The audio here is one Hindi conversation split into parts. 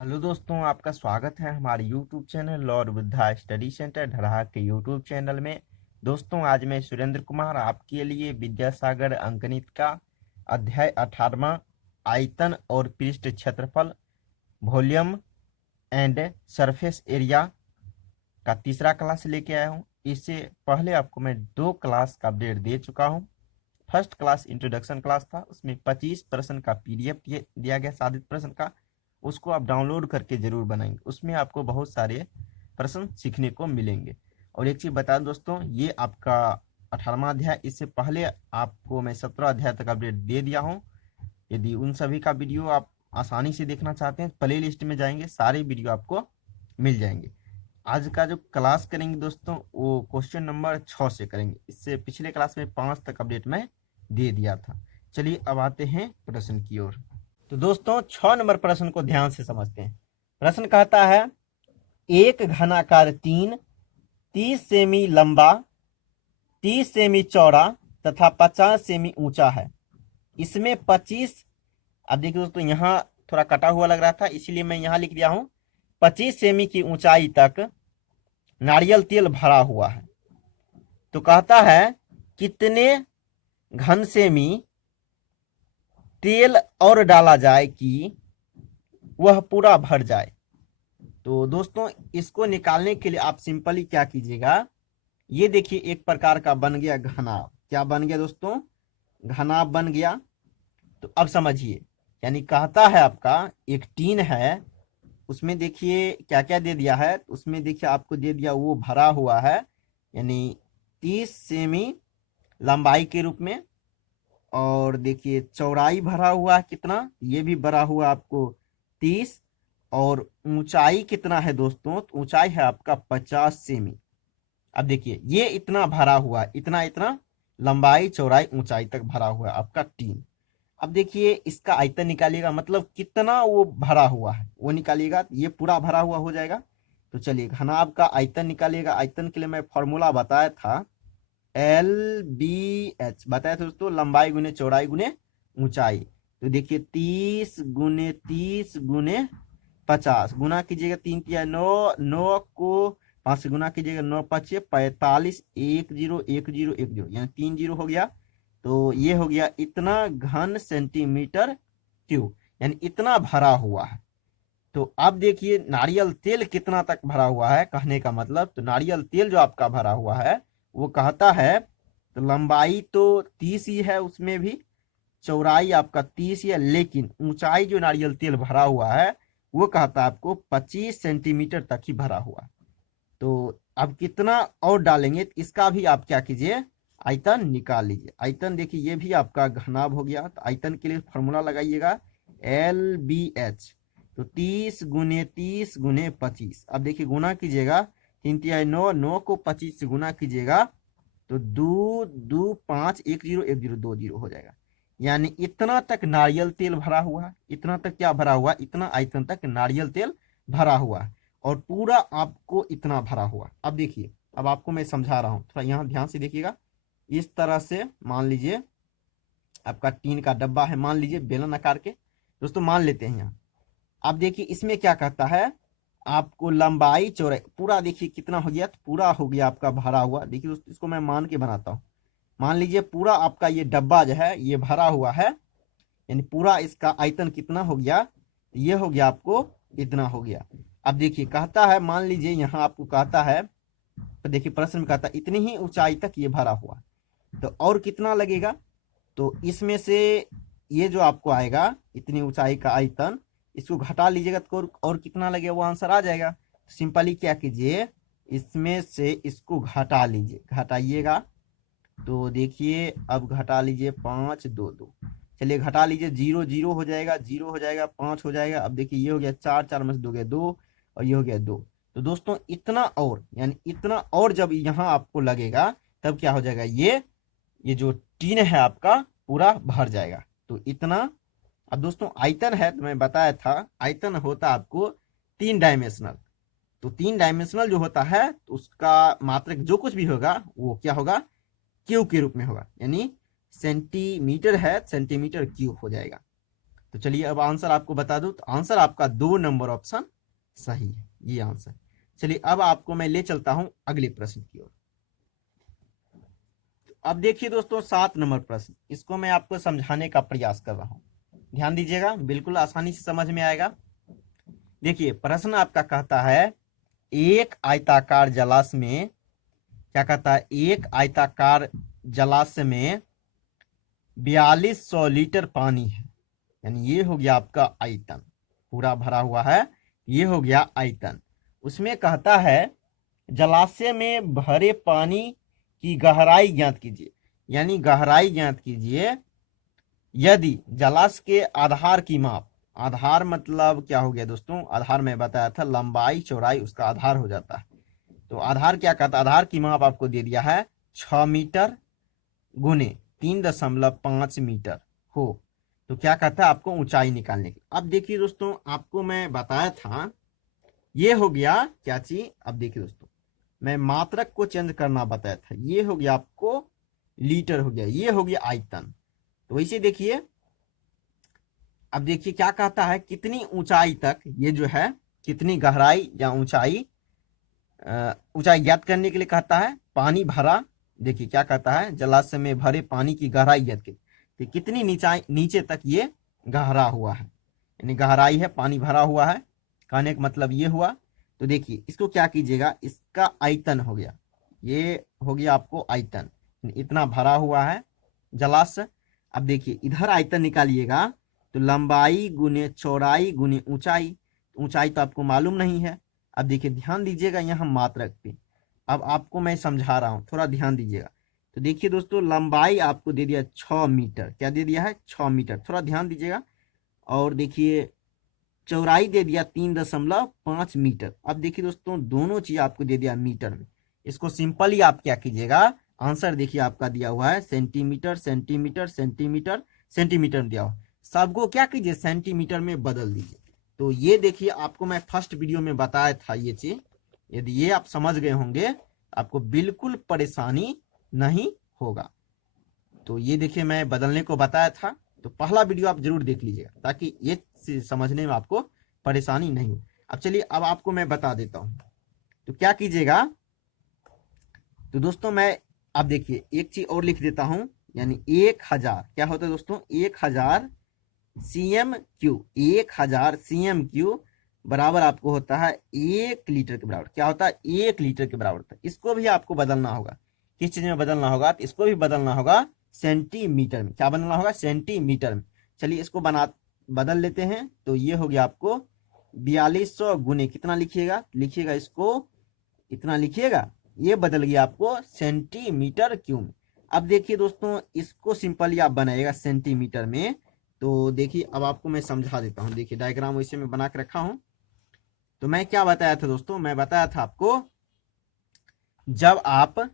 हेलो दोस्तों, आपका स्वागत है हमारे YouTube channel lord Buddha study centre Dharha के YouTube चैनल में। दोस्तों, आज मैं सुरेंद्र कुमार आपके लिए विद्यासागर अंकगणित का अध्याय 18वां आयतन और पृष्ठ क्षेत्रफल वॉल्यूम एंड सरफेस एरिया का तीसरा क्लास लेके आया हूँ। इससे पहले आपको मैं 2 क्लास का अपडेट दे चुका हूँ। फर्स्ट क्लास इंट्रोडक्शन क्लास था, उसमें 25 प्रश्न का PDF दिया गया साधित प्रश्न का। उसको आप डाउनलोड करके जरूर बनाएंगे, उसमें आपको बहुत सारे प्रश्न सीखने को मिलेंगे। और एक चीज बता दूं दोस्तों, ये आपका 18वां अध्याय, इससे पहले आपको मैं 17 अध्याय तक अपडेट दे दिया हूँ। यदि उन सभी का वीडियो आप आसानी से देखना चाहते हैं, प्ले लिस्ट में जाएंगे, सारे वीडियो आपको मिल जाएंगे। आज का जो क्लास करेंगे दोस्तों, वो क्वेश्चन नंबर 6 से करेंगे। इससे पिछले क्लास में 5 तक अपडेट मैं दे दिया था। चलिए अब आते हैं प्रश्न की ओर। तो दोस्तों, 6 नंबर प्रश्न को ध्यान से समझते हैं। प्रश्न कहता है, एक घनाकार 30 सेमी लंबा, 30 सेमी चौड़ा तथा 50 सेमी ऊंचा है। इसमें 25, अब देखिए दोस्तों, यहाँ थोड़ा कटा हुआ लग रहा था, इसीलिए मैं यहाँ लिख दिया हूं 25 सेमी की ऊंचाई तक नारियल तेल भरा हुआ है। तो कहता है कितने घन सेमी तेल और डाला जाए कि वह पूरा भर जाए। तो दोस्तों, इसको निकालने के लिए आप सिंपली क्या कीजिएगा, ये देखिए एक प्रकार का बन गया घनाभ। क्या बन गया दोस्तों? घनाभ बन गया। तो अब समझिए, यानी कहता है आपका एक टीन है, उसमें देखिए क्या क्या दे दिया है। उसमें देखिए आपको दे दिया वो भरा हुआ है, यानी 30 सेमी लंबाई के रूप में, और देखिए चौड़ाई भरा हुआ है कितना, ये भी भरा हुआ आपको 30, और ऊंचाई कितना है दोस्तों? तो ऊंचाई है आपका 50 सेमी। अब देखिए ये इतना भरा हुआ है, इतना इतना लंबाई चौड़ाई ऊंचाई तक भरा हुआ है आपका टीन। अब देखिए इसका आयतन निकालिएगा, मतलब कितना वो भरा हुआ है वो निकालिएगा, ये पूरा भरा हुआ हो जाएगा। तो चलिए घनाभ का आयतन निकालिएगा। आयतन के लिए मैं फॉर्मूला बताया था, LBH बताया था दोस्तों, लंबाई गुने चौड़ाई गुने ऊंचाई। तो देखिए 30 गुने 30 गुने 50 गुना कीजिएगा, 3 तिया 9, 9 को 5 से गुना कीजिएगा, 9 5 45, 101010, यानी 3 जीरो हो गया। तो ये हो गया इतना घन सेंटीमीटर क्यूब, यानी इतना भरा हुआ है। तो अब देखिए नारियल तेल कितना तक भरा हुआ है, कहने का मतलब, तो नारियल तेल जो आपका भरा हुआ है वो कहता है, तो लंबाई तो 30 ही है, उसमें भी चौड़ाई आपका 30 है, लेकिन ऊंचाई जो नारियल तेल भरा हुआ है वो कहता है आपको 25 सेंटीमीटर तक ही भरा हुआ है। तो अब कितना और डालेंगे, तो इसका भी आप क्या कीजिए, आयतन निकाल लीजिए। आयतन देखिए ये भी आपका घनाभ हो गया। तो आयतन के लिए फॉर्मूला लगाइएगा, LBH। तो 30 गुने 30 गुने 25। अब देखिए गुना कीजिएगा, 3 तिहाई 9, 9 को 25 से गुना कीजिएगा, तो 2 2 5 1 0 1 0 2 0 हो जाएगा। यानी इतना तक नारियल तेल भरा हुआ है। इतना तक क्या भरा हुआ? इतना आयतन तक नारियल तेल भरा हुआ है, और पूरा आपको इतना भरा हुआ। अब देखिए, अब आपको मैं समझा रहा हूं, थोड़ा यहाँ ध्यान से देखिएगा। इस तरह से मान लीजिए आपका टीन का डब्बा है, मान लीजिए बेलन आकार के। दोस्तों मान लेते हैं यहाँ। अब देखिए इसमें क्या कहता है, आपको लंबाई चौड़ाई पूरा देखिए कितना हो गया, तो पूरा हो गया आपका भरा हुआ। देखिए दोस्तों, इसको मैं मान के बनाता हूँ। मान लीजिए पूरा आपका ये डब्बा जो है ये भरा हुआ है, यानी पूरा इसका आयतन कितना हो गया, ये हो गया आपको इतना हो गया। अब देखिए कहता है, मान लीजिए यहाँ आपको कहता है, तो देखिए प्रश्न में कहता है इतनी ही ऊंचाई तक ये भरा हुआ, तो और कितना लगेगा? तो इसमें से ये जो आपको आएगा इतनी ऊंचाई का आयतन, इसको घटा लीजिएगा तो और कितना लगेगा वो आंसर आ जाएगा। सिंपली क्या कीजिए, इसमें से इसको घटा लीजिए, घटाइएगा। तो देखिए अब घटा लीजिए, 5 2 2, चलिए घटा लीजिए, 0 0 हो जाएगा, 0 हो जाएगा, 5 हो जाएगा। अब देखिए ये हो गया 4, 4 में से 2 गया 2, और ये हो गया 2। तो दोस्तों इतना और, यानी इतना और जब यहाँ आपको लगेगा, तब क्या हो जाएगा, ये जो टीन है आपका पूरा भर जाएगा। तो इतना। अब दोस्तों आयतन है, तो मैं बताया था आयतन होता आपको 3 डायमेंशनल। तो 3 डायमेंशनल जो होता है, तो उसका मात्रक जो कुछ भी होगा वो क्या होगा, क्यूब के रूप में होगा, यानी सेंटीमीटर है, सेंटीमीटर क्यूब हो जाएगा। तो चलिए अब आंसर आपको बता दूं, तो आंसर आपका 2 नंबर ऑप्शन सही है, ये आंसर। चलिए अब आपको मैं ले चलता हूं अगले प्रश्न की ओर। तो अब देखिए दोस्तों 7 नंबर प्रश्न, इसको मैं आपको समझाने का प्रयास कर रहा हूं, ध्यान दीजिएगा, बिल्कुल आसानी से समझ में आएगा। देखिए प्रश्न आपका कहता है एक आयताकार जलाशय में, क्या कहता है, एक आयताकार जलाशय में 4200 लीटर पानी है, यानी ये हो गया आपका आयतन, पूरा भरा हुआ है, ये हो गया आयतन। उसमें कहता है जलाशय में भरे पानी की गहराई ज्ञात कीजिए, यानी गहराई ज्ञात कीजिए यदि जलाशय के आधार की माप, आधार मतलब क्या हो गया दोस्तों, आधार मैं बताया था लंबाई चौड़ाई उसका आधार हो जाता है। तो आधार क्या कहता है, आधार की माप आपको दे दिया है 6 मीटर गुने 3.5 मीटर हो, तो क्या कहता है आपको ऊंचाई निकालने की। अब देखिए दोस्तों आपको मैं बताया था ये हो गया क्या चीज, अब देखिए दोस्तों मैं मात्रक को चेंज करना बताया था, ये हो गया आपको लीटर हो गया, ये हो गया आयतन। तो वैसे देखिए अब देखिए क्या कहता है कितनी ऊंचाई तक ये जो है, कितनी गहराई या ऊंचाई, ऊंचाई ज्ञात करने के लिए कहता है पानी भरा, देखिए क्या कहता है जलाशय में भरे पानी की गहराई ज्ञात की, तो कितनी नीचे तक ये गहरा हुआ है, यानी गहराई है, पानी भरा हुआ है, कहने का मतलब ये हुआ। तो देखिए इसको क्या कीजिएगा, इसका आयतन हो गया, ये हो गया आपको आयतन, इतना भरा हुआ है जलाशय। अब देखिए इधर आयतन निकालिएगा, तो लंबाई गुने चौड़ाई गुने ऊंचाई, ऊंचाई तो आपको मालूम नहीं है। अब देखिए ध्यान दीजिएगा यहाँ मात्रक पे, अब आपको मैं समझा रहा हूँ, थोड़ा ध्यान दीजिएगा। तो देखिए दोस्तों लंबाई आपको दे दिया 6 मीटर, क्या दे दिया है 6 मीटर, थोड़ा ध्यान दीजिएगा। और देखिए चौड़ाई दे दिया 3.5 मीटर। अब देखिए दोस्तों दोनों चीज आपको दे दिया मीटर में, इसको सिंपली आप क्या कीजिएगा, आंसर देखिए आपका दिया हुआ है सेंटीमीटर सेंटीमीटर सेंटीमीटर सेंटीमीटर दिया हुआ, सबको क्या कीजिए सेंटीमीटर में बदल दीजिए। तो ये देखिए आपको मैं फर्स्ट वीडियो में बताया था ये चीज, यदि ये आप समझ गए होंगे आपको बिल्कुल परेशानी नहीं होगा। तो ये देखिए मैं बदलने को बताया था, तो पहला वीडियो आप जरूर देख लीजिएगा ताकि ये समझने में आपको परेशानी नहीं हो। अब चलिए अब आपको मैं बता देता हूं, तो क्या कीजिएगा, तो दोस्तों मैं अब देखिए एक चीज और लिख देता हूं, यानी 1000 क्या होता है दोस्तों, 1000 CM3, 1000 CM3 बराबर आपको होता है 1 लीटर के बराबर, क्या होता है 1 लीटर के बराबर होता है। इसको भी आपको बदलना होगा, किस चीज में बदलना होगा, तो इसको भी बदलना होगा सेंटीमीटर में, क्या बदलना होगा सेंटीमीटर में। चलिए इसको बदल लेते हैं, तो ये हो गया आपको 4200 गुने कितना लिखिएगा, लिखिएगा इसको इतना लिखिएगा, ये बदल गया आपको सेंटीमीटर क्यूब। अब देखिए दोस्तों इसको सिंपली आप बनाइएगा सेंटीमीटर में, तो देखिए अब आपको मैं समझा देता हूं, देखिए डायग्राम वैसे मैं बना के रखा हूं। तो मैं क्या बताया था दोस्तों, मैं बताया था आपको जब आप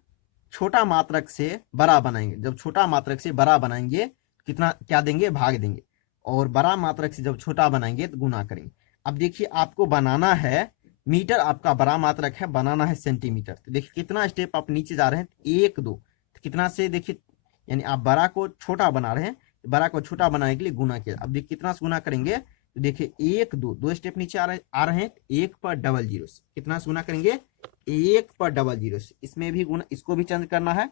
छोटा मात्रक से बड़ा बनाएंगे, जब छोटा मात्रक से बड़ा बनाएंगे कितना क्या देंगे, भाग देंगे, और बड़ा मात्रक से जब छोटा बनाएंगे तो गुना करेंगे। अब देखिए आपको बनाना है मीटर, आपका बड़ा मात्रक है, बनाना है सेंटीमीटर, तो देखिए कितना स्टेप आप नीचे जा रहे हैं, 1 2, तो कितना से देखिए, यानी आप बड़ा को छोटा बना रहे हैं, तो बड़ा को छोटा बनाने के लिए गुना किया। अब देखिए कितना से गुना करेंगे, तो देखिए 1 2, 2 स्टेप नीचे आ रहे हैं, 1 पर 00 से कितना से गुना करेंगे, 1 पर 00 से, इसमें भी गुना, इसको भी चेंज करना है,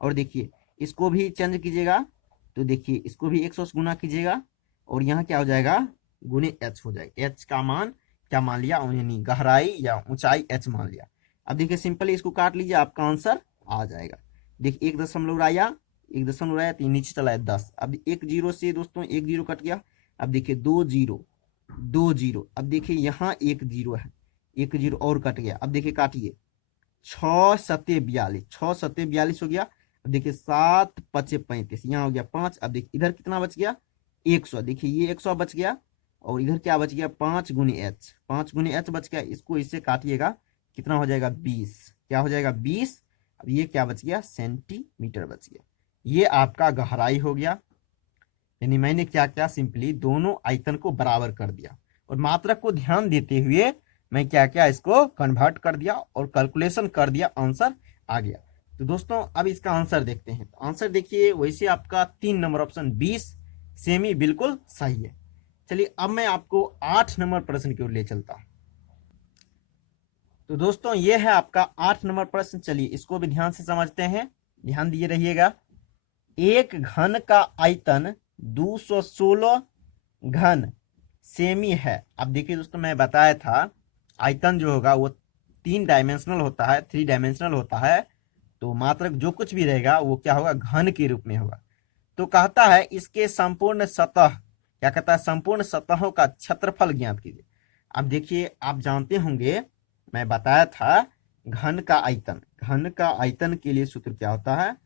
और देखिए इसको भी चेंज कीजिएगा, तो देखिए इसको भी 100 से गुना कीजिएगा, और यहाँ क्या हो जाएगा गुने h हो जाएगा, h का मान क्या मान लिया, यानी गहराई या ऊंचाई h मान लिया। अब देखिए सिंपली इसको काट लीजिए, आपका आंसर आ जाएगा। देखिए 1 दशमलव आया, 1 दशमलव आया, तो नीचे चला है 10। अब 1 0 से दोस्तों 1 0 कट गया, अब देखिए 2 0 2 0, अब देखिए यहाँ 1 0 है, 1 0 और कट गया, अब देखिए काटिए 6 7 42, 6 7 42 हो गया। अब देखिए 7 5 35, यहाँ हो गया 5। अब देखिए इधर कितना बच गया 100, देखिए ये 100 बच गया, और इधर क्या बच गया 5 गुने h, 5 गुने h बच गया, इसको इससे काटिएगा कितना हो जाएगा 20, क्या हो जाएगा 20। अब ये क्या बच गया सेंटीमीटर बच गया, ये आपका गहराई हो गया। यानी मैंने क्या किया, सिंपली दोनों आयतन को बराबर कर दिया, और मात्रक को ध्यान देते हुए मैं क्या किया, इसको कन्वर्ट कर दिया और कैलकुलेशन कर दिया, आंसर आ गया। तो दोस्तों अब इसका आंसर देखते हैं। तो आंसर देखिए वैसे आपका 3 नंबर ऑप्शन 20 सेमी बिल्कुल सही है। चलिए अब मैं आपको 8 नंबर प्रश्न की ओर ले चलता हूं। तो दोस्तों ये है आपका 8 नंबर प्रश्न। चलिए इसको भी ध्यान से समझते हैं, ध्यान दिए रहिएगा। एक घन का आयतन 216 घन सेमी है। अब देखिए दोस्तों, मैं बताया था आयतन जो होगा वो 3 डायमेंशनल होता है, 3 डायमेंशनल होता है। तो मात्रक जो कुछ भी रहेगा वो क्या होगा, घन के रूप में होगा। तो कहता है इसके संपूर्ण सतह, क्या कहता है, संपूर्ण सतहों का क्षेत्रफल ज्ञात कीजिए। अब देखिए आप जानते होंगे, मैं बताया था घन का आयतन, घन का आयतन के लिए सूत्र क्या होता है,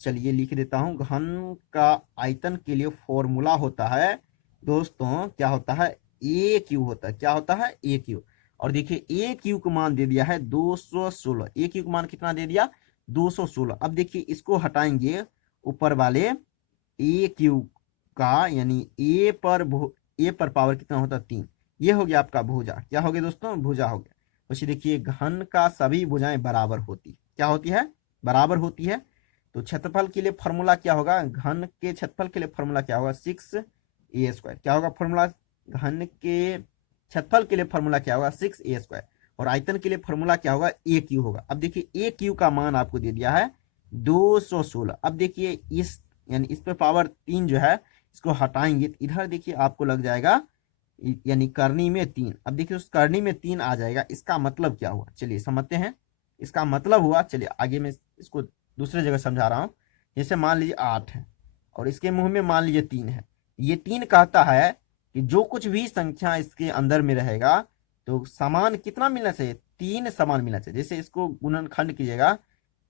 चलिए लिख देता हूं। घन का आयतन के लिए फॉर्मूला होता है दोस्तों, क्या होता है, ए क्यू होता है। क्या होता है, ए क्यू। और देखिए ए क्यू का मान दे दिया है 216। ए क्यू का मान कितना दे दिया, 216। अब देखिए इसको हटाएंगे ऊपर वाले ए क्यू का, यानी ए पर पावर कितना होता है, 3। ये हो गया आपका भुजा। क्या हो गया दोस्तों, भुजा हो गया। वैसे देखिए घन का सभी भुजाएं बराबर होती, क्या होती है, बराबर होती है। तो क्षेत्रफल के लिए फॉर्मूला क्या होगा, घन के क्षेत्रफल के लिए फॉर्मूला क्या होगा, 6a²। क्या होगा फॉर्मूला, घन के क्षेत्रफल के लिए फॉर्मूला क्या होगा, 6a²। और आयतन के लिए फॉर्मूला क्या होगा, ए क्यू होगा। अब देखिए ए क्यू का मान आपको दे दिया है 216। अब देखिए इस, यानी इस पे पावर 3 जो है इसको हटाएंगे तो इधर देखिए आपको लग जाएगा, यानी करनी में 3। अब देखिए उस करनी में 3 आ जाएगा। इसका मतलब क्या हुआ, चलिए समझते हैं। इसका मतलब हुआ, चलिए आगे मैं इसको दूसरे जगह समझा रहा हूं। जैसे मान लीजिए 8 है और इसके मुंह में मान लीजिए 3 है। ये 3 कहता है कि जो कुछ भी संख्या इसके अंदर में रहेगा तो समान कितना मिलना चाहिए, 3 समान मिलना चाहिए। जैसे इसको गुणनखंड कीजिएगा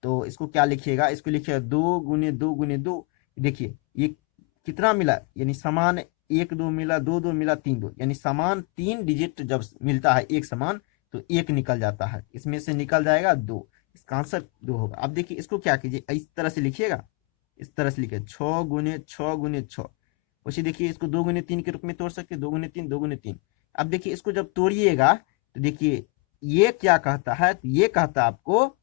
तो इसको क्या लिखिएगा, इसको लिखिएगा 2 गुने 2 गुने 2। देखिए ये कितना मिला, यानी समान 1 2 मिला, 2 2 मिला, 3 2, यानी समान 3 डिजिट जब मिलता है एक समान तो 1 निकल जाता है, इसमें से निकल जाएगा 2। इसका आंसर 2 होगा। अब देखिए इसको क्या कीजिए, इस तरह से लिखिएगा, इस तरह से लिखिए 6 गुने 6 गुने 6। वैसे देखिए इसको 2 गुने 3 के रूप में तोड़ सकते, 2 गुने 3 2 गुने 3। अब देखिए इसको जब तोड़िएगा तो देखिए ये क्या कहता है, ये कहता है आपको,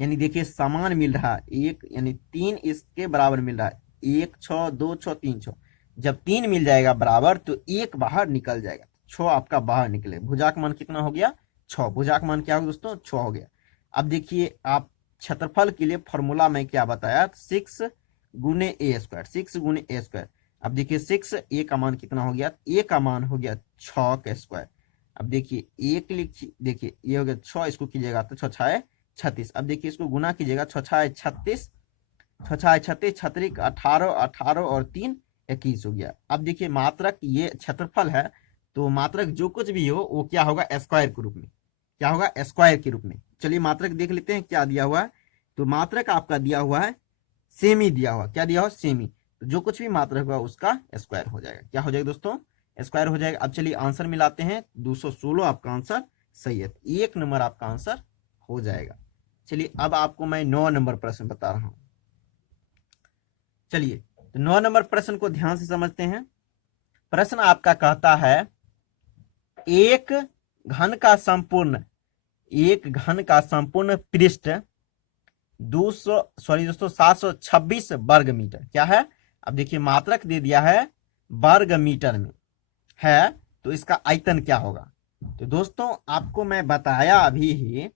यानी देखिए समान मिल रहा है एक, यानी 3 इसके बराबर मिल रहा है, 1 6 2 6 3 6। जब 3 मिल जाएगा बराबर तो 1 बाहर निकल जाएगा, 6 आपका बाहर निकले। भुजा का मान कितना हो गया, 6। भुजा का मान क्या होगा दोस्तों, 6 हो गया। अब देखिए आप क्षेत्रफल के लिए फॉर्मूला में क्या बताया, 6 गुने a², 6 गुने a²। अब देखिए 6 ए का मान कितना हो गया, ए का मान हो गया 6 का स्क्वायर। अब देखिए एक लिख, देखिए ये हो गया 6, इसको कीजिएगा तो 6 6 36। अब देखिए इसको गुना कीजिएगा, 6 6 36, 6 6 36, 36 18, 18 और 3 21 हो गया। अब देखिए मात्रक ये क्षेत्रफल है तो मात्रक जो कुछ भी हो वो क्या होगा, स्क्वायर के रूप में, क्या होगा, स्क्वायर के रूप में। चलिए मात्रक देख लेते हैं क्या दिया हुआ है। तो मात्रक आपका दिया हुआ है सेमी, दिया हुआ क्या दिया हुआ, सेमी। तो जो कुछ भी मात्रक होगा उसका स्क्वायर हो जाएगा। क्या हो जाएगा दोस्तों, स्क्वायर हो जाएगा। अब चलिए आंसर मिलाते हैं, 216 आपका आंसर सही है, 1 नंबर आपका आंसर हो जाएगा। चलिए अब आपको मैं 9 नंबर प्रश्न बता रहा हूं। चलिए तो 9 नंबर प्रश्न को ध्यान से समझते हैं। प्रश्न आपका कहता है एक घन का संपूर्ण, एक घन का संपूर्ण पृष्ठ 726 वर्ग मीटर क्या है। अब देखिए मात्रक दे दिया है वर्ग मीटर में है, तो इसका आयतन क्या होगा। तो दोस्तों आपको मैं बताया अभी ही,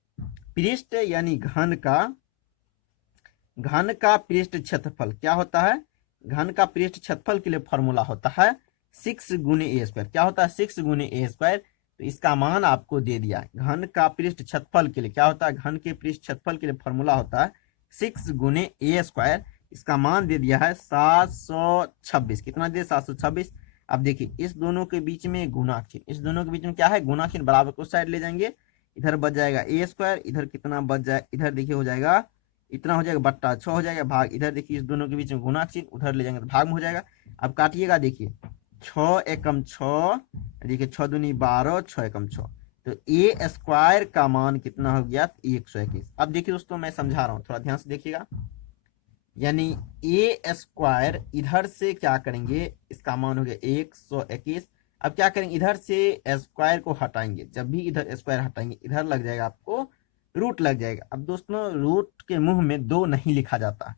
पृष्ठ यानी घन का पृष्ठ क्षेत्रफल क्या होता है, घन का पृष्ठ क्षेत्रफल के लिए फॉर्मूला होता है 6 गुने a²। क्या होता है, 6 गुने a²। तो इसका मान आपको दे दिया है। घन का पृष्ठ क्षेत्रफल के लिए क्या होता है, घन के पृष्ठ क्षेत्रफल के लिए फॉर्मूला होता है 6 गुने a²। इसका मान दे दिया है 726। कितना दिया, 726। अब देखिए इस दोनों के बीच में गुणा चिन्ह, इस दोनों के बीच में क्या है, गुणा चिन्ह, बराबर को साइड ले जाएंगे। इधर बच जाएगा a², इधर कितना बच जाए, इधर देखिए हो जाएगा इतना हो जाएगा, बट्टा 6 हो जाएगा, भाग इधर देखिए इस दोनों के बीच में गुणा चिन्ह, उधर ले जाएंगे तो भाग में हो जाएगा। अब काटिएगा, देखिए 6 एकम 6, देखिए 6 दूनी 12, 6 एकम 6। तो a² का मान कितना हो गया, 121। अब देखिए दोस्तों मैं समझा रहा हूँ, थोड़ा ध्यान से देखिएगा। यानी a² इधर से क्या करेंगे, इसका मान हो गया 121। अब क्या करेंगे, इधर से स्क्वायर को हटाएंगे, जब भी इधर स्क्वायर हटाएंगे इधर लग जाएगा आपको रूट लग जाएगा। अब दोस्तों रूट के मुंह में 2 नहीं लिखा जाता है,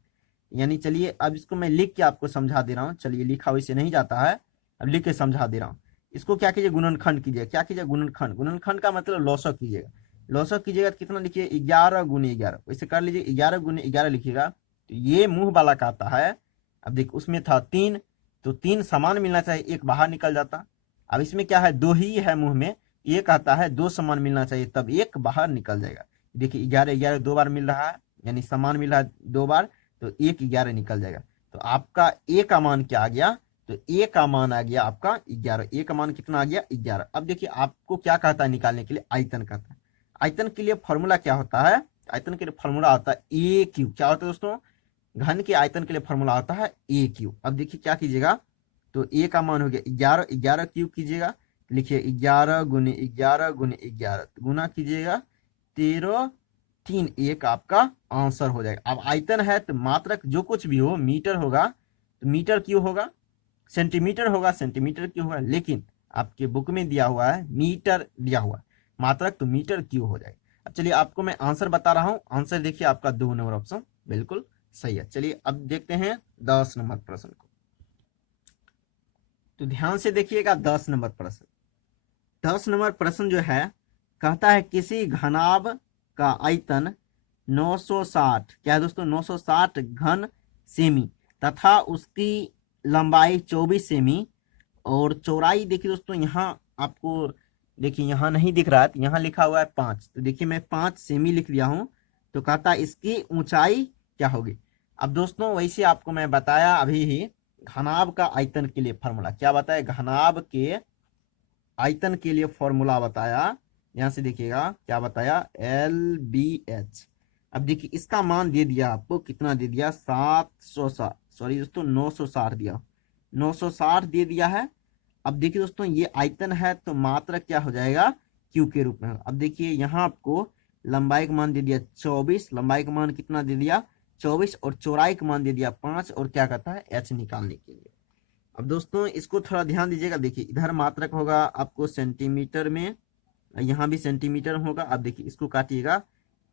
यानी चलिए अब इसको मैं लिख के आपको समझा दे रहा हूँ। चलिए लिखा वैसे नहीं जाता है, अब लिख के समझा दे रहा हूँ। इसको क्या कीजिए, गुणनखंड कीजिए। क्या कीजिए, गुणनखंड। गुणनखंड का मतलब लौसक कीजिएगा। लौसक कीजिएगा तो कितना लिखिए, 11 गुने 11। वैसे कर लीजिए, 11 गुने 11 लिखिएगा तो ये मुंह वाला का आता है। अब देख उसमें था 3, तो 3 समान मिलना चाहिए, एक बाहर निकल जाता। अब इसमें क्या है, 2 ही है मुंह में, ये कहता है 2 समान मिलना चाहिए, तब एक बाहर निकल जाएगा। देखिए 11 11 2 बार मिल रहा है, यानी समान मिल रहा है 2 बार, तो 1 11 निकल जाएगा। तो आपका ए का मान क्या आ गया, तो ए का मान आ गया आपका 11। ए का मान कितना आ गया, 11। अब देखिए आपको क्या कहता है निकालने के लिए, आयतन कहता है। आयतन के लिए फॉर्मूला क्या होता है, आयतन के लिए फॉर्मूला आता है ए क्यू। क्या होता है दोस्तों, घन के आयतन के लिए फॉर्मूला आता है ए क्यू। अब देखिए क्या कीजिएगा, तो ए का मान हो गया 11, 11 क्यूब कीजिएगा, लिखिए 11 गुने 11 गुने 11, गुना कीजिएगा 13, 3 1 आपका आंसर हो जाएगा। अब आयतन है तो मात्रक जो कुछ भी हो, मीटर होगा तो मीटर क्यों होगा, सेंटीमीटर होगा सेंटीमीटर क्यों होगा, लेकिन आपके बुक में दिया हुआ है मीटर दिया हुआ है, मात्रक तो मीटर क्यों हो जाएगा। अब चलिए आपको मैं आंसर बता रहा हूँ। आंसर देखिए आपका 2 नंबर ऑप्शन बिल्कुल सही है। चलिए अब देखते हैं 10 नंबर प्रश्न को। तो ध्यान से देखिएगा 10 नंबर प्रश्न। 10 नंबर प्रश्न जो है कहता है किसी घनाभ का आयतन 960, क्या है दोस्तों, 960 घन सेमी तथा उसकी लंबाई 24 सेमी और चौड़ाई देखिए दोस्तों, यहाँ आपको देखिए यहाँ नहीं दिख रहा है, तो यहाँ लिखा हुआ है 5, तो देखिए मैं 5 सेमी लिख लिया हूँ। तो कहता है इसकी ऊंचाई क्या होगी। अब दोस्तों वैसे आपको मैं बताया अभी ही घनाभ का आयतन के लिए फॉर्मूला, क्या बताया, घनाभ के आयतन के लिए फॉर्मूला बताया। यहां से देखिएगा क्या बताया, LBH। अब देखिए इसका मान दे दिया आपको, कितना दे दिया, 760, सॉरी दोस्तों 960 दिया, 960 दे दिया है। अब देखिए दोस्तों ये आयतन है तो मात्रक क्या हो जाएगा, क्यू के रूप में। अब देखिए यहाँ आपको लंबाई का मान दे दिया 24, लंबाई का मान कितना दे दिया 24, और चौड़ाई का मान दे दिया 5, और क्या कहता है h निकालने के लिए। अब दोस्तों इसको थोड़ा ध्यान दीजिएगा, देखिए इधर मात्रक होगा आपको सेंटीमीटर में, यहाँ भी सेंटीमीटर होगा। अब देखिए इसको काटिएगा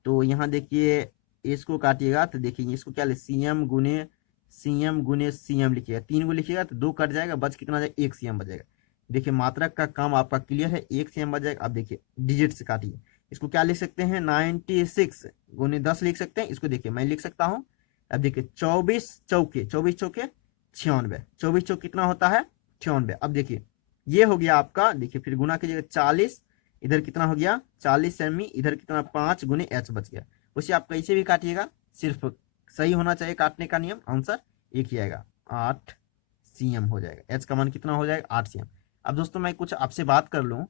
तो यहाँ देखिए इसको काटिएगा तो देखिए इसको क्या सीएम गुने सीएम लिखिएगा, 3 को लिखिएगा तो 2 कट जाएगा, बच कितना जाएगा, 1 सीएम बचेगा। देखिए मात्रक का काम आपका क्लियर है, 1 सीएम बच जाएगा। अब देखिए डिजिट से काटिए, इसको क्या लिख सकते हैं, 96 गुने 10 लिख सकते हैं। इसको देखिए मैं लिख सकता हूँ। अब देखिए 24 चौके 96, 24 चौक कितना होता है, 96। अब देखिए ये हो गया आपका, देखिए फिर गुना कीजिएगा 40, इधर कितना हो गया 40 सेमी, इधर कितना 5 गुने h बच गया। उसे आप कैसे भी काटिएगा, सिर्फ सही होना चाहिए काटने का नियम, आंसर एक ही आएगा, 8 सीएम हो जाएगा। h का मान कितना हो जाएगा, 8 सीएम। अब दोस्तों मैं कुछ आपसे बात कर लूँ,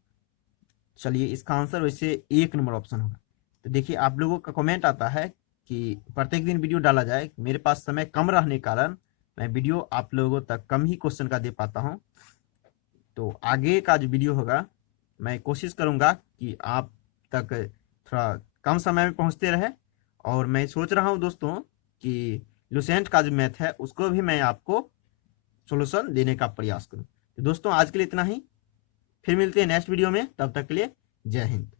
चलिए इसका आंसर वैसे 1 नंबर ऑप्शन होगा। तो देखिए आप लोगों का कमेंट आता है कि प्रत्येक दिन वीडियो डाला जाए, मेरे पास समय कम रहने के कारण मैं वीडियो आप लोगों तक कम ही क्वेश्चन का दे पाता हूं। तो आगे का जो वीडियो होगा मैं कोशिश करूंगा कि आप तक थोड़ा कम समय में पहुंचते रहे। और मैं सोच रहा हूं दोस्तों कि लुसेंट का जो मैथ है उसको भी मैं आपको सोल्यूशन देने का प्रयास करूं। तो दोस्तों आज के लिए इतना ही, फिर मिलते हैं नेक्स्ट वीडियो में, तब तक के लिए जय हिंद।